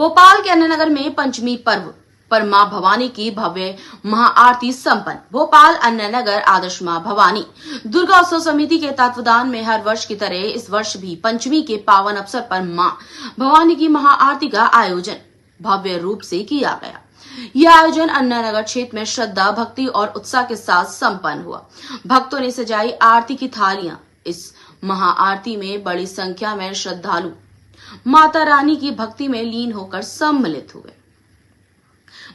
भोपाल के अन्ना नगर में पंचमी पर्व पर मां भवानी की भव्य महाआरती संपन्न। भोपाल अन्ना नगर आदर्श मां भवानी दुर्गा उत्सव समिति के तत्वावधान में हर वर्ष की तरह इस वर्ष भी पंचमी के पावन अवसर पर मां भवानी की महाआरती का आयोजन भव्य रूप से किया गया। यह आयोजन अन्ना नगर क्षेत्र में श्रद्धा, भक्ति और उत्साह के साथ संपन्न हुआ। भक्तों ने सजाई आरती की थालियां। इस महाआरती में बड़ी संख्या में श्रद्धालु माता रानी की भक्ति में लीन होकर सम्मिलित हुए।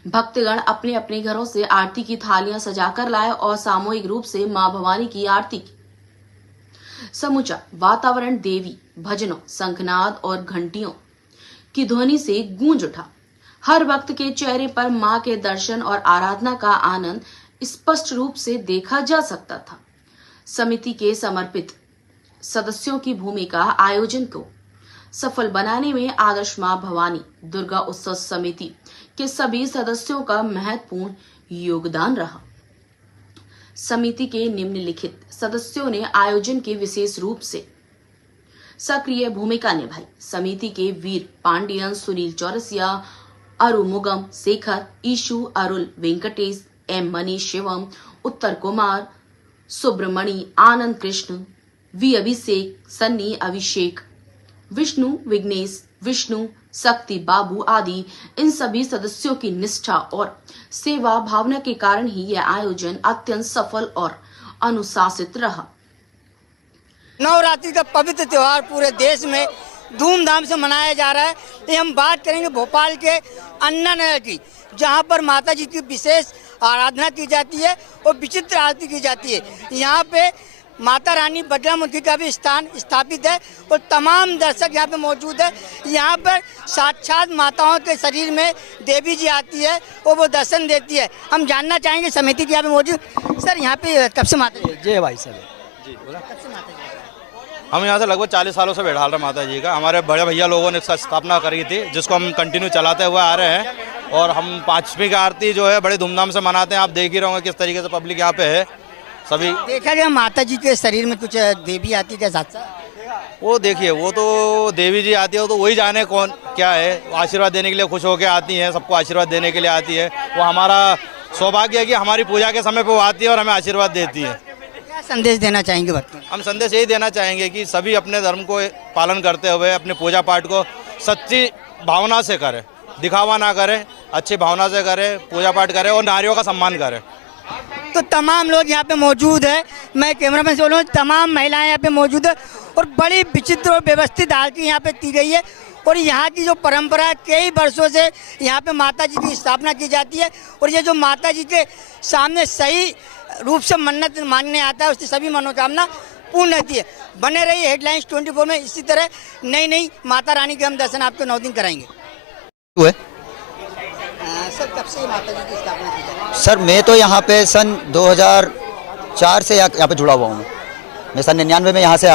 भक्तगण अपने अपने घरों से आरती की थालियां सजाकर लाए और सामूहिक रूप से मां भवानी की आरती की। समूचा वातावरण देवी भजनों, शंखनाद और घंटियों की ध्वनि से गूंज उठा। हर भक्त के चेहरे पर मां के दर्शन और आराधना का आनंद स्पष्ट रूप से देखा जा सकता था। समिति के समर्पित सदस्यों की भूमिका आयोजन को सफल बनाने में आदर्श मां भवानी दुर्गा उत्सव समिति के सभी सदस्यों का महत्वपूर्ण योगदान रहा। समिति के निम्नलिखित सदस्यों ने आयोजन के विशेष रूप से सक्रिय भूमिका निभाई। समिति के वीर पांडियन, सुनील चौरसिया, अरुमुगम, शेखर, ईशु, अरुल, वेंकटेश, एम मनीष, शिवम, उत्तर कुमार, सुब्रमणी, आनंद कृष्ण, वी अभिषेक, सन्नी अभिषेक, विष्णु विघ्नेश, विष्णु शक्ति बाबू आदि इन सभी सदस्यों की निष्ठा और सेवा भावना के कारण ही यह आयोजन अत्यंत सफल और अनुशासित रहा। नवरात्रि का पवित्र त्योहार पूरे देश में धूमधाम से मनाया जा रहा है। ये हम बात करेंगे भोपाल के अन्ना नगर की, जहाँ पर माता जी की विशेष आराधना की जाती है और विचित्र आरती की जाती है। यहाँ पे माता रानी बगलामुखी का भी स्थान स्थापित है और तमाम दर्शक यहाँ पे मौजूद है। यहाँ पर साक्षात माताओं के शरीर में देवी जी आती है और वो दर्शन देती है। हम जानना चाहेंगे समिति की यहाँ पे मौजूद सर, यहाँ पे कब से माता जी? जय भाई सर जी बोला, कब से माता जी? हम यहाँ से लगभग 40 सालों से बैठा रहे माता जी का। हमारे बड़े भैया लोगों ने इसका स्थापना करी थी, जिसको हम कंटिन्यू चलाते हुए आ रहे हैं। और हम पांचवी का आरती जो है बड़े धूमधाम से मनाते हैं। आप देख ही रहोगे किस तरीके से पब्लिक यहाँ पे है। सभी देखा गया माता जी के शरीर में कुछ देवी आती है साथ साथ। वो देखिए, वो तो देवी जी आती है, तो वही जाने कौन क्या है। आशीर्वाद देने के लिए खुश होकर आती हैं, सबको आशीर्वाद देने के लिए आती है। वो हमारा सौभाग्य है कि हमारी पूजा के समय पर वो आती है और हमें आशीर्वाद देती है। क्या संदेश देना चाहेंगे भक्तों? हम संदेश यही देना चाहेंगे कि सभी अपने धर्म को पालन करते हुए अपने पूजा पाठ को सच्ची भावना से करें, दिखावा ना करें, अच्छी भावना से करें, पूजा पाठ करें और नारियों का सम्मान करें। तो तमाम लोग यहाँ पे मौजूद है। मैं कैमरामैन से बोलूँ, तमाम महिलाएं यहाँ पे मौजूद है और बड़ी विचित्र और व्यवस्थित आरती यहाँ पे की गई है। और यहाँ की जो परंपरा कई वर्षों से यहाँ पे माता जी की स्थापना की जाती है और ये जो माता जी के सामने सही रूप से मन्नत मांगने आता है, उसकी सभी मनोकामना पूर्ण होती है। बने रही हेडलाइंस 24 में। इसी तरह नई नई माता रानी के हम दर्शन आपको 9 दिन कराएंगे। सर, कब से माता जी की स्थापना की जाती है? सर, मैं तो यहाँ पे सन 2004 से यहाँ पे जुड़ा हुआ हूँ। मैं सन 99 में यहाँ से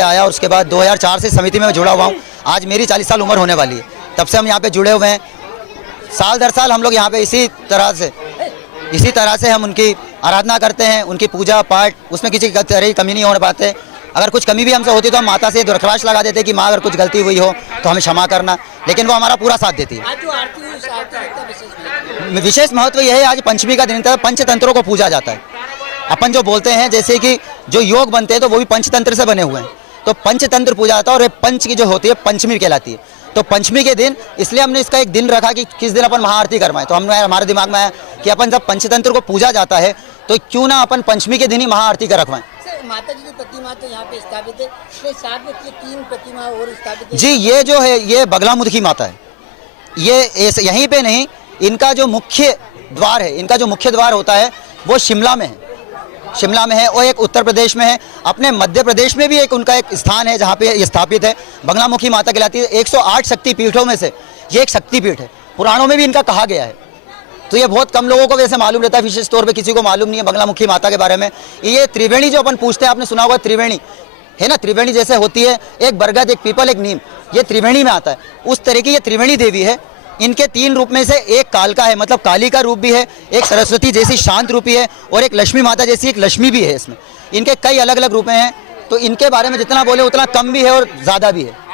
आया। और उसके बाद 2004 से समिति में जुड़ा हुआ हूँ। आज मेरी 40 साल उम्र होने वाली है। तब से हम यहाँ पे जुड़े हुए हैं। साल दर साल हम लोग यहाँ पे इसी तरह से हम उनकी आराधना करते हैं, उनकी पूजा पाठ, उसमें किसी तरह की कमी नहीं होने पाते। अगर कुछ कमी भी हमसे होती तो हम माता से दरख्वास्त लगा देते कि माँ अगर कुछ गलती हुई हो तो हमें क्षमा करना, लेकिन वो हमारा पूरा साथ देती है। आज जो आरती विशेष महत्व यह है, आज पंचमी का दिन था, पंचतंत्रों को पूजा जाता है। अपन जो बोलते हैं जैसे कि जो योग बनते हैं तो वो भी पंचतंत्र से बने हुए हैं, तो पंचतंत्र पूजा जाता है और पंच की जो होती है पंचमी कहलाती है। तो पंचमी के दिन इसलिए हमने इसका एक दिन रखा कि किस दिन अपन महाआरती करवाएं। तो हमने हमारे दिमाग में आया कि अपन जब पंचतंत्र को पूजा जाता है तो क्यों ना अपन पंचमी के दिन ही महाआरती का रखवाएं। माता जी की प्रतिमा तो यहाँ पे स्थापित है, साथ में 3 प्रतिमा और स्थापित है। जी, ये जो है ये बगलामुखी माता है। ये यहीं पे नहीं, इनका जो मुख्य द्वार होता है वो शिमला में है और एक उत्तर प्रदेश में है। अपने मध्य प्रदेश में भी एक उनका एक स्थान है जहाँ पे ये स्थापित है। बगलामुखी माता कहलाती है। 108 शक्तिपीठों में से ये एक शक्तिपीठ है। पुराणों में भी इनका कहा गया है। तो ये बहुत कम लोगों को वैसे मालूम रहता है, विशेष तौर पे किसी को मालूम नहीं है बगलामुखी माता के बारे में। ये त्रिवेणी जो अपन पूछते हैं, आपने सुना होगा त्रिवेणी है ना, त्रिवेणी जैसे होती है, एक बरगद, एक पीपल, एक नीम, ये त्रिवेणी में आता है। उस तरह की ये त्रिवेणी देवी है। इनके 3 रूप में से एक काल का है, मतलब काली का रूप भी है, एक सरस्वती जैसी शांत रूपी है और एक लक्ष्मी माता जैसी एक लक्ष्मी भी है। इसमें इनके कई अलग अलग रूप हैं। तो इनके बारे में जितना बोले उतना कम भी है और ज़्यादा भी है।